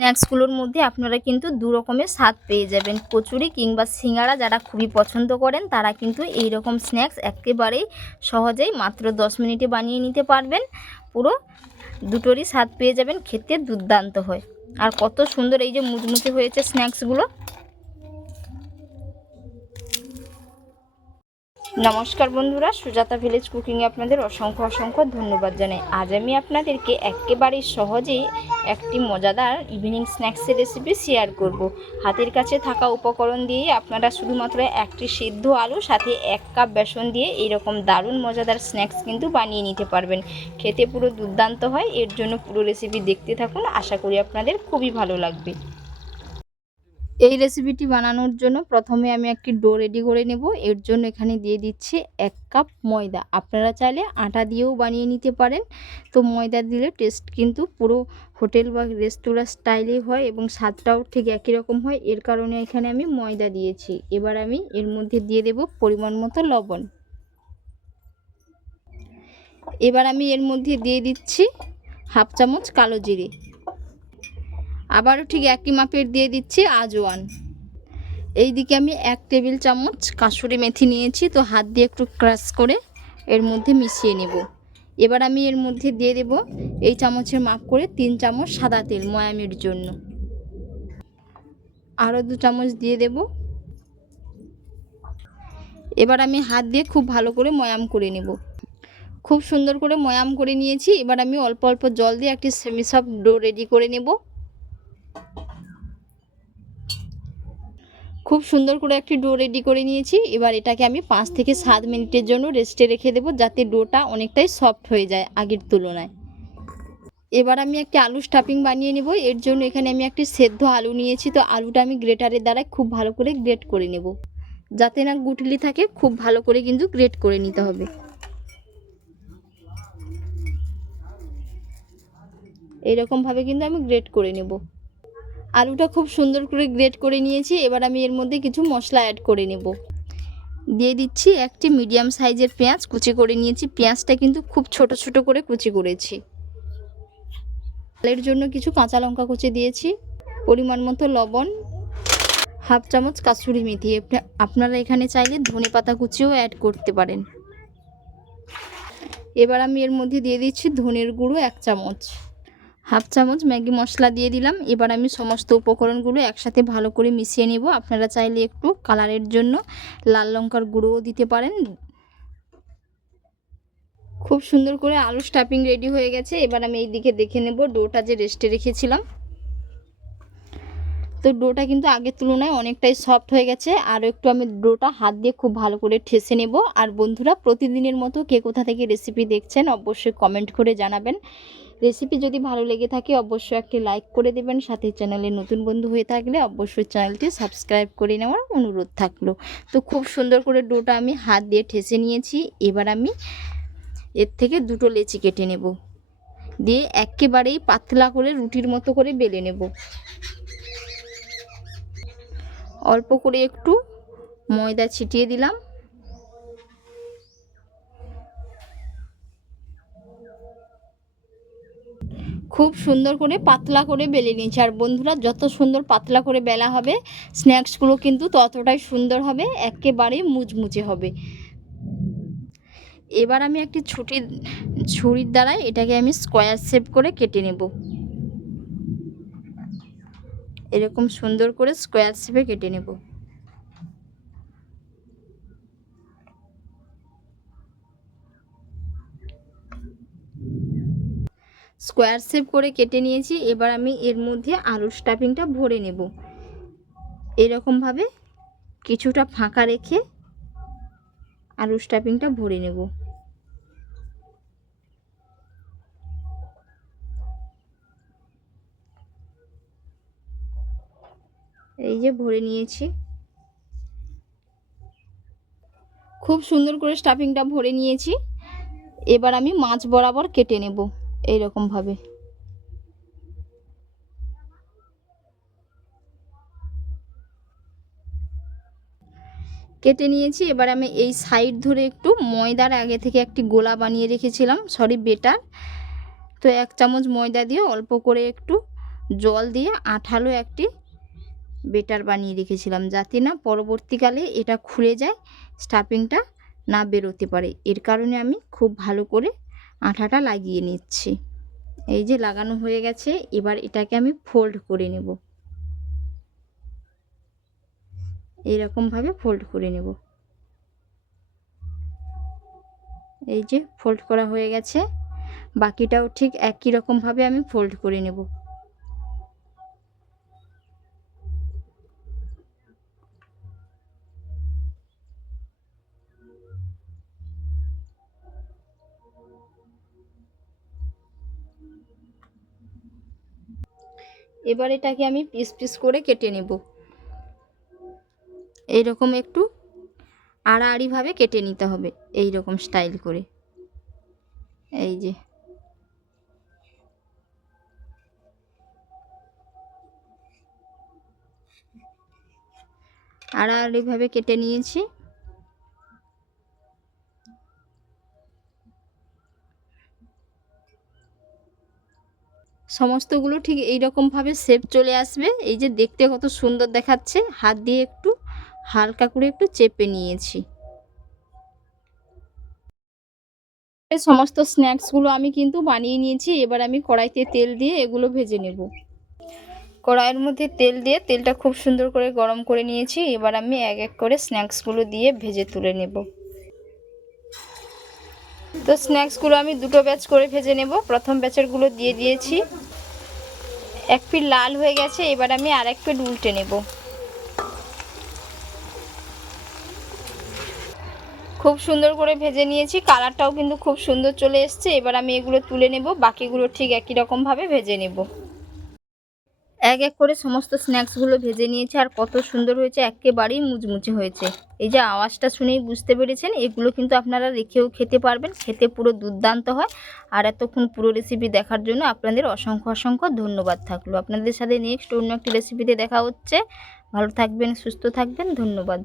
স্ন্যাক্সগুলোর মধ্যে আপনারা কিন্তু দু রকমের স্বাদ পেয়ে যাবেন। কচুরি কিংবা সিঙ্গারা যারা খুবই পছন্দ করেন, তারা কিন্তু এই রকম স্ন্যাক্স একেবারেই সহজেই মাত্র দশ মিনিটে বানিয়ে নিতে পারবেন। পুরো দুটোরই স্বাদ পেয়ে যাবেন, খেতে দুর্দান্ত হয়। আর কত সুন্দর এই যে মুচমুচে হয়েছে স্ন্যাক্সগুলো। নমস্কার বন্ধুরা, সুজাতা ভিলেজ কুকিংয়ে আপনাদের অসংখ্য অসংখ্য ধন্যবাদ জানাই। আজ আমি আপনাদেরকে একেবারেই সহজেই একটি মজাদার ইভিনিং স্ন্যাক্সের রেসিপি শেয়ার করব। হাতের কাছে থাকা উপকরণ দিয়ে আপনারা শুধুমাত্র একটি সিদ্ধ আলু, সাথে এক কাপ বেসন দিয়ে এইরকম দারুণ মজাদার স্ন্যাক্স কিন্তু বানিয়ে নিতে পারবেন। খেতে পুরো দুর্দান্ত হয়, এর জন্য পুরো রেসিপি দেখতে থাকুন। আশা করি আপনাদের খুবই ভালো লাগবে। এই রেসিপিটি বানানোর জন্য প্রথমে আমি একটি ডো রেডি করে নেব। এর জন্য এখানে দিয়ে দিচ্ছি এক কাপ ময়দা। আপনারা চাইলে আটা দিয়েও বানিয়ে নিতে পারেন। তো ময়দা দিলে টেস্ট কিন্তু পুরো হোটেল বা রেস্তোরাঁ স্টাইলে হয় এবং স্বাদটাও ঠিক একই রকম হয়। এর কারণে এখানে আমি ময়দা দিয়েছি। এবার আমি এর মধ্যে দিয়ে দেব পরিমাণ মতো লবণ। এবার আমি এর মধ্যে দিয়ে দিচ্ছি হাফ চামচ কালো জিরে। আবারও ঠিক একই মাপের দিয়ে দিচ্ছি আজওয়ান। এই দিকে আমি এক টেবিল চামচ কাসুরি মেথি নিয়েছি, তো হাত দিয়ে একটু ক্রাশ করে এর মধ্যে মিশিয়ে নেব। এবার আমি এর মধ্যে দিয়ে দেব এই চামচের মাপ করে তিন চামচ সাদা তেল ময়ামের জন্য। আরও দু চামচ দিয়ে দেব। এবার আমি হাত দিয়ে খুব ভালো করে ময়াম করে নেব। খুব সুন্দর করে ময়াম করে নিয়েছি, এবার আমি অল্প অল্প জল দিয়ে একটি সেমি সফট ডো রেডি করে নেব। খুব সুন্দর করে একটি ডো রেডি করে নিয়েছি। এবার এটাকে আমি পাঁচ থেকে সাত মিনিটের জন্য রেস্টে রেখে দেবো যাতে ডোটা অনেকটাই সফট হয়ে যায় আগের তুলনায়। এবার আমি একটি আলু স্টাফিং বানিয়ে নেব। এর জন্য এখানে আমি একটি সেদ্ধ আলু নিয়েছি। তো আলুটা আমি গ্রেটারের দ্বারা খুব ভালো করে গ্রেট করে নেব। যাতে না গুটলি থাকে, খুব ভালো করে কিন্তু গ্রেট করে নিতে হবে। এইরকমভাবে কিন্তু আমি গ্রেট করে নেব। আলুটা খুব সুন্দর করে গ্রেট করে নিয়েছি, এবার আমি এর মধ্যে কিছু মশলা অ্যাড করে নেব। দিয়ে দিচ্ছি একটি মিডিয়াম সাইজের পেঁয়াজ, কুচি করে নিয়েছি। পেঁয়াজটা কিন্তু খুব ছোট ছোট করে কুচি করেছি। এর জন্য কিছু কাঁচা লঙ্কা কুচি দিয়েছি, পরিমাণ মতো লবণ, হাফ চামচ কাসুরি মেথি। আপনারা এখানে চাইলে ধনে পাতা কুচিও অ্যাড করতে পারেন। এবার আমি এর মধ্যে দিয়ে দিচ্ছি ধনের গুঁড়ো এক চামচ। হাফ চামচ ম্যাগি মশলা দিয়ে দিলাম। এবার আমি সমস্ত উপকরণগুলো একসাথে ভালো করে মিশিয়ে নেব। আপনারা চাইলে একটু কালারের জন্য লাল লঙ্কার গুঁড়োও দিতে পারেন। খুব সুন্দর করে আলু স্টাফিং রেডি হয়ে গেছে। এবার আমি এই দিকে দেখে নেব ডোটা যে রেস্টে রেখেছিলাম। তো ডোটা কিন্তু আগের তুলনায় অনেকটাই সফট হয়ে গেছে। আর একটু আমি ডোটা হাত দিয়ে খুব ভালো করে ঠেসে নেব। আর বন্ধুরা, প্রতিদিনের মতো কে কোথা থেকে রেসিপি দেখছেন, অবশ্যই কমেন্ট করে জানাবেন। রেসিপি যদি ভালো লেগে থাকে, অবশ্যই একটি লাইক করে দেবেন। সাথে চ্যানেলে নতুন বন্ধু হয়ে থাকলে অবশ্যই চ্যানেলটি সাবস্ক্রাইব করে নেওয়ার অনুরোধ থাকল। তো খুব সুন্দর করে ডোটা আমি হাত দিয়ে ঠেসে নিয়েছি। এবার আমি এর থেকে দুটো লেচি কেটে নেব। দিয়ে একেবারেই পাতলা করে রুটির মতো করে বেলে নেব। অল্প করে একটু ময়দা ছিটিয়ে দিলাম। খুব সুন্দর করে পাতলা করে বেলে নিয়েছি। আর বন্ধুরা, যত সুন্দর পাতলা করে বেলা হবে, স্ন্যাক্সগুলো কিন্তু ততটাই সুন্দর হবে, একেবারে মুচমুচে হবে। এবার আমি একটি ছুটি, ছুরির দ্বারাই এটাকে আমি স্কোয়ার শেপ করে কেটে নেব। এরকম সুন্দর করে স্কোয়ার শেপে কেটে নেব। স্কোয়ার শেপ করে কেটে নিয়েছি, এবার আমি এর মধ্যে আলুর স্টাফিংটা ভরে নেব। এরকমভাবে কিছুটা ফাঁকা রেখে আলুর স্টাফিংটা ভরে নেব। এই যে ভরে নিয়েছি। খুব সুন্দর করে স্টাফিংটা ভরে নিয়েছি। এবার আমি মাছ বরাবর কেটে নেব। এইরকমভাবে কেটে নিয়েছি, এবার আমি এই সাইড ধরে একটু ময়দার আগে থেকে একটি গোলা বানিয়ে রেখেছিলাম সরি বেটার। তো এক চামচ ময়দা দিয়ে অল্প করে একটু জল দিয়ে আঠালো একটি বেটার বানিয়ে রেখেছিলাম, যাতে না পরবর্তীকালে এটা খুলে যায় স্টাফিংটা না বেরোতে পারে। এর কারণে আমি খুব ভালো করে আঠাটা লাগিয়ে নিচ্ছি। এই যে লাগানো হয়ে গেছে, এবার এটাকে আমি ফোল্ড করে নেব। এইরকমভাবে ফোল্ড করে নেব। এই যে ফোল্ড করা হয়ে গেছে, বাকিটাও ঠিক একই রকমভাবে আমি ফোল্ড করে নেব। এবার এটাকে আমি পিস পিস করে কেটে নেব। এইরকম একটু আড়াআড়িভাবে কেটে নিতে হবে এই রকম স্টাইল করে। এই যে। আড়াআড়িভাবে কেটে নিয়েছি। সমস্তগুলো ঠিক এই রকমভাবে শেপ চলে আসবে। এই যে দেখতে কত সুন্দর দেখাচ্ছে। হাত দিয়ে একটু হালকা করে একটু চেপে নিয়েছি। সমস্ত স্ন্যাক্সগুলো আমি কিন্তু বানিয়ে নিয়েছি। এবার আমি কড়াইতে তেল দিয়ে এগুলো ভেজে নেব। কড়াইয়ের মধ্যে তেল দিয়ে তেলটা খুব সুন্দর করে গরম করে নিয়েছি। এবার আমি এক এক করে স্ন্যাক্সগুলো দিয়ে ভেজে তুলে নেব। তো স্ন্যাক্সগুলো আমি দুটো ব্যাচ করে ভেজে নেব। প্রথম ব্যাচেরগুলো দিয়ে দিয়েছি। এক পিঠ লাল হয়ে গেছে, এবার আমি আর এক পিঠ উল্টে নেব। খুব সুন্দর করে ভেজে নিয়েছি, কালারটাও কিন্তু খুব সুন্দর চলে এসছে। এবার আমি এগুলো তুলে নেব, বাকিগুলো ঠিক একই রকমভাবে ভেজে নেব। এক এক করে সমস্ত স্ন্যাক্সগুলো ভেজে নিয়েছে আর কত সুন্দর হয়েছে, একেবারেই মুচমুচে হয়েছে। এই যে আওয়াজটা শুনেই বুঝতে পেরেছেন, এগুলো কিন্তু আপনারা রেখেও খেতে পারবেন, খেতে পুরো দুর্দান্ত হয়। আর এতক্ষণ পুরো রেসিপি দেখার জন্য আপনাদের অসংখ্য অসংখ্য ধন্যবাদ থাকল। আপনাদের সাথে নেক্সট অন্য একটি রেসিপিতে দেখা হচ্ছে। ভালো থাকবেন, সুস্থ থাকবেন, ধন্যবাদ।